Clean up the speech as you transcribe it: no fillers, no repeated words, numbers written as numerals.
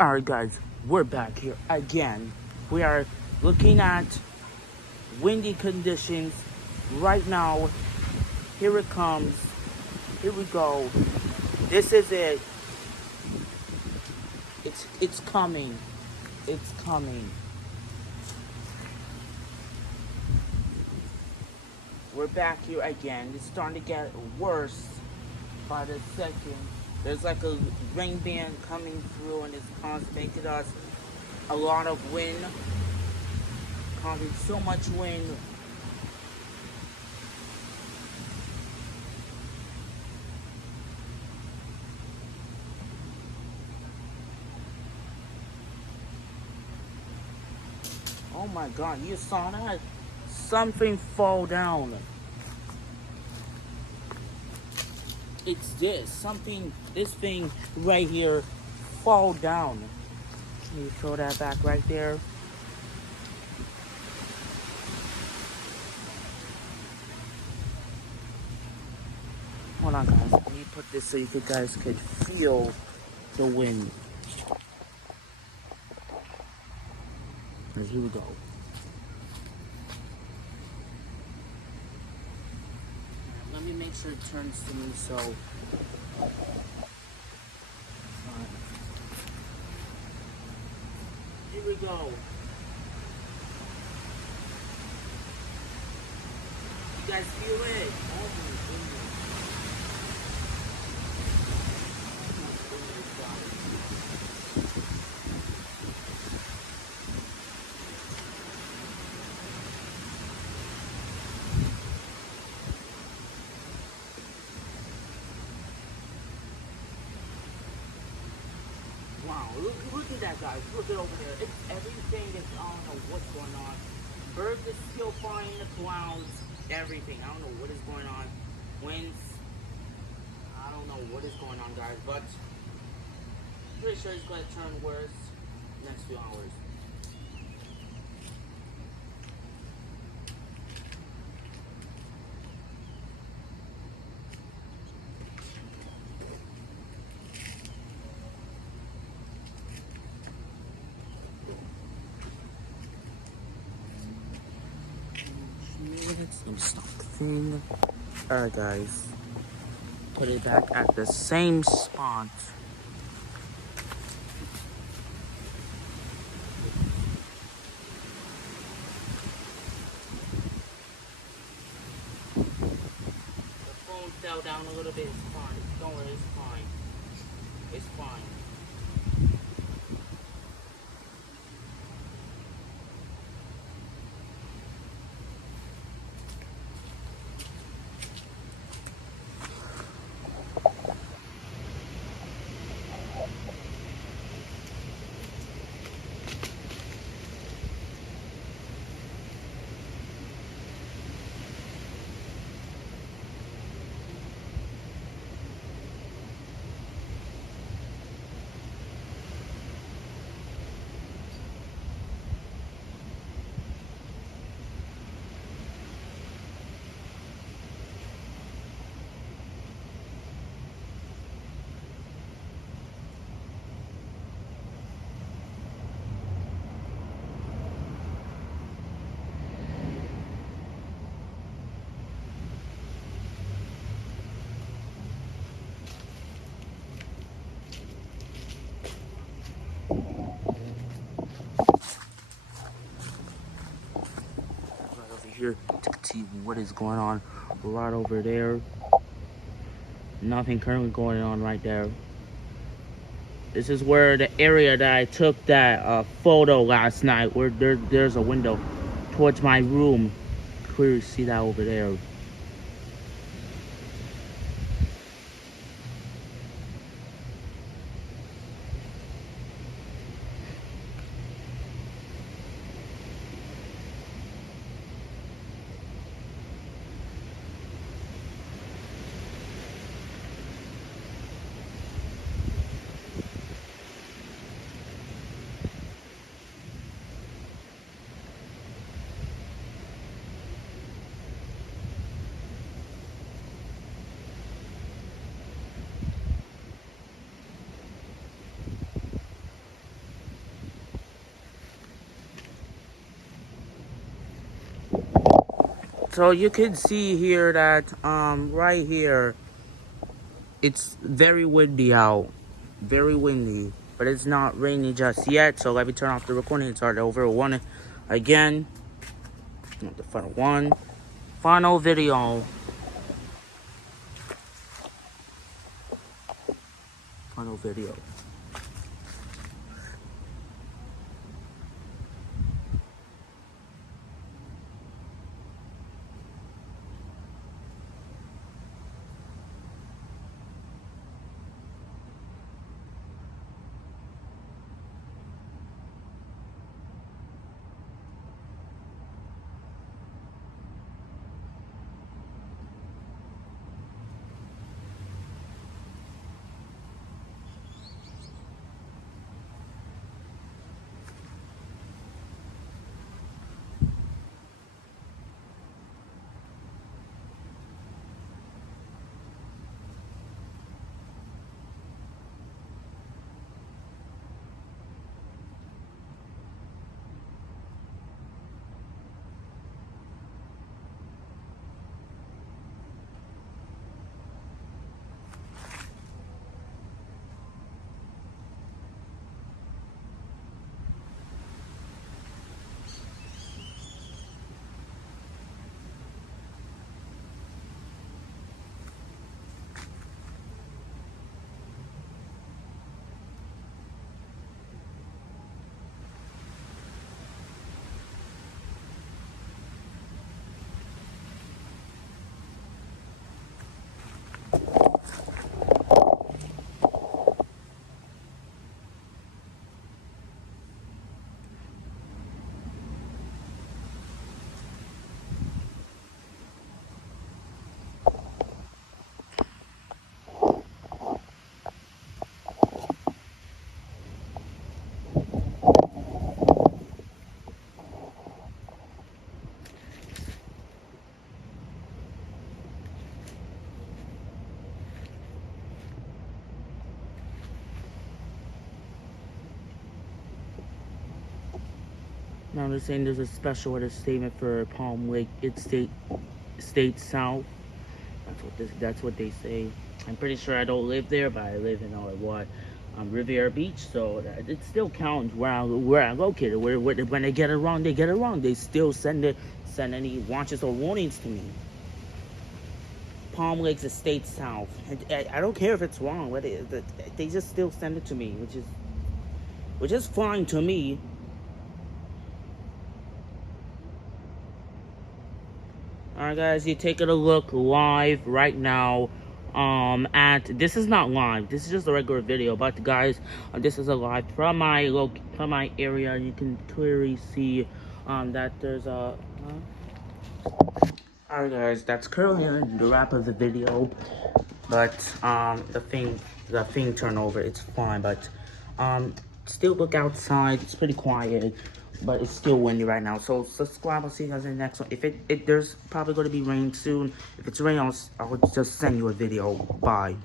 Alright guys, we're back here again. We are looking at windy conditions right now. Here it comes. Here we go. This is it. It's coming. It's coming. We're back here again. It's starting to get worse by the second. There's like a rain band coming through and it's making us a lot of wind. Causing so much wind. Oh my god, you saw that? Something fall down. It's this thing right here fall down. Can you throw that back right there? Hold on guys, let me put this so you guys could feel the wind. Here we go. Let me make sure it turns to me so. Here we go. You guys feel it? Oh my goodness. Wow, look at that, guys. Look at over there. Everything is, I don't know what's going on. Birds are still flying in the clouds. Everything. I don't know what is going on. Winds. I don't know what is going on, guys. But I'm pretty sure it's going to turn worse next few hours. Some stock thing. Alright guys, put it back at the same spot. The phone fell down a little bit. It's fine. Don't worry, it's fine. It's fine. Here to see what is going on right over there. Nothing currently going on right there. This is where the area that I took that photo last night, where there's a window towards my room. Clearly see that over there. So you can see here that right here it's very windy out. Very windy. But it's not rainy just yet. So let me turn off the recording and start over one again. The final one. Final video. Final video. Now they're saying there's a special weather statement for Palm Lake. It's state south. That's what they say. I'm pretty sure I don't live there, but I live in Riviera Beach, so it still counts where I'm located. When they get it wrong, they get it wrong. They still send any watches or warnings to me. Palm Lake's a state south. I don't care if it's wrong. They just still send it to me, which is fine to me. Alright guys, you're taking a look live right now this is not live, this is just a regular video, but guys, this is a live from my area. You can clearly see that there's a alright guys, that's currently the wrap of the video, but the thing turned over. It's fine, but still look outside. It's pretty quiet, but it's still windy right now. So subscribe. I'll see you guys in the next one. If there's probably going to be rain soon. If it's rain, I'll just send you a video. Bye.